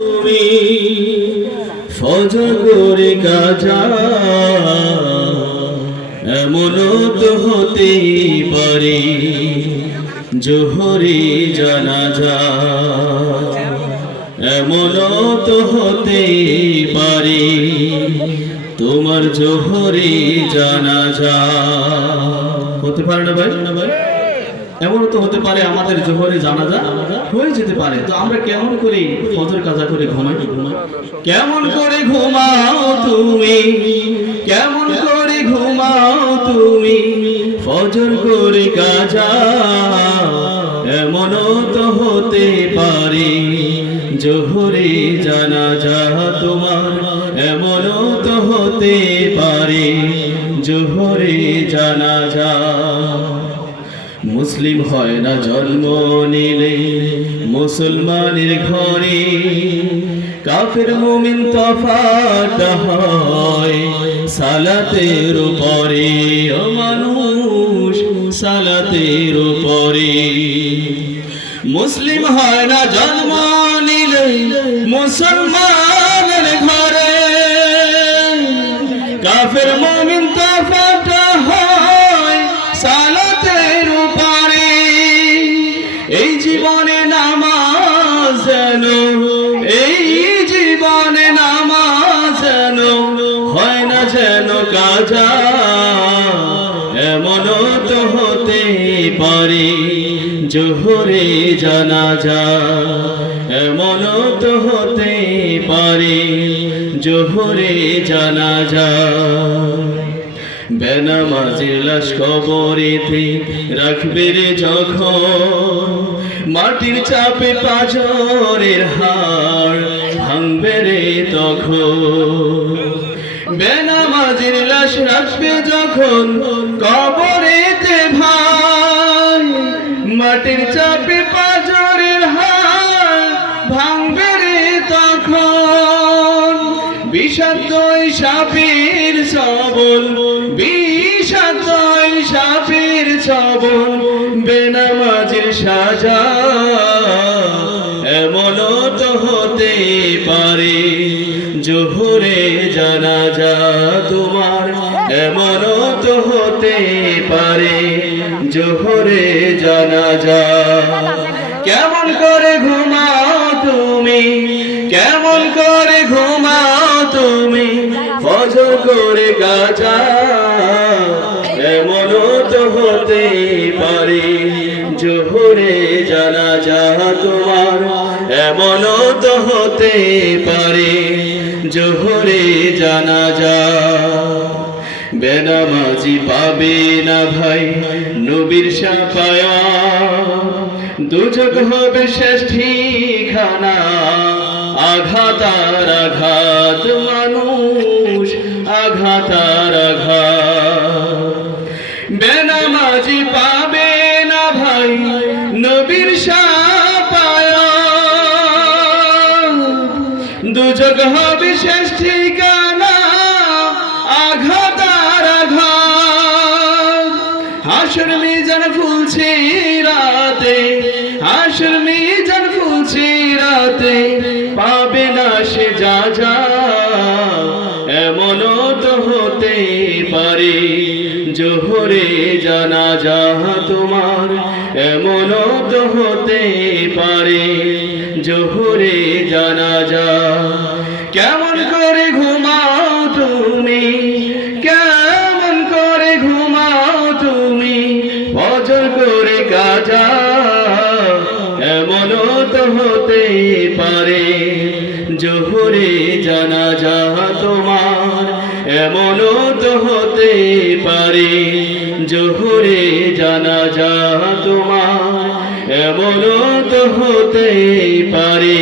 তুমি ফজর করে কাজা এমনও তো হতেই পারে জোহরে জানাজা এমনও তো হতেই পারে তোমার জোহরে জানাজা হতে পারে না ভাই এমনও তো হতে পারে আমাদের জোহরে জানাজা হয়ে যেতে পারে। তো আমরা কেমন করে ফজর কাজা করে ঘুমাই? কেমন করে ঘুমাও তুমি, কেমন করে ঘুমাও তুমি ফজর করে কাজা এমনও তো হতে পারে জোহরে জানাজা তোমার এমনও তো হতে পারে জোহরে জানাজা। মুসলিম হয় না জন্ম নিলে মুসলমানের ঘরে, কাফের মুমিন তফাৎ হয় সালাতের উপরে। ও মানুষ সালাতের উপরে। মুসলিম হয় না জন্ম নিলে মুসলমানের ঘরে, কাফের মুমিন তফাৎ হয় সালাতের উপরে। এই জীবনে নামাজ যেন, এই জীবনে নামাজ যেন হয় না যেন কাজা এমনও তো হতে পারে জোহরে জানাজা এমনও তো হতে পারে জোহরে জানাজা। বেনামাজির লাশ কবরেতে রাখবে রে যখন, মাটির চাপে পাঁজরের হাড় ভাঙবে রে তখন। বেনামাজির লাশ রাখবে যখন কবরেতে ভাই, মাটির চাপে পাঁজরের হাড় ভাঙবে রে তখন। বিষাক্ত সাপের সবল, বিষাক্ত সাপের সবল বেনামাজির সাজা এমনও তো হতে পারে জোহরে জানাজা তোমার এমনও তো হতে পারে জোহরে জানাজা। কেমন করে ঘুমাও তুমি, কেমন করে ঘুমাও তুমি ফজর করে কাজা এমনও তো হতে পারে জোহরে জানাজা তোমার এমনও তো হতে পারে জোহরে জানাজা। বেনামাজি পাবে না ভাই নবীর শাফায়াত, দুজক হবে শেষ ঠিকানা আঘাত আর আঘাত মানুষ আঘাত আর আঘাত। বেনামাজি পাবে না ভাই নবীর শাফায়াত, দুজক হবে শেষ ঠিকানা আঘাত আর আঘাত। হাসর মিজান ফুলছে রাতে, হাসর মিজান ফুলছে রাতে পাবে না সে যা যা এমনও তো হতে পারে জোহরে জানাজা তোমার এমনও তো হতে পারে জোহরে জানাজা। কেমন করে ঘুমাও তুমি, কেমন করে ঘুমাও তুমি ফজর করে কাজা এমনও তো হতে পারে জোহরে জানাজা তোমার এমনও তো হতে পারে জোহরে জানাজা তোমার এমনও তো হতে পারে।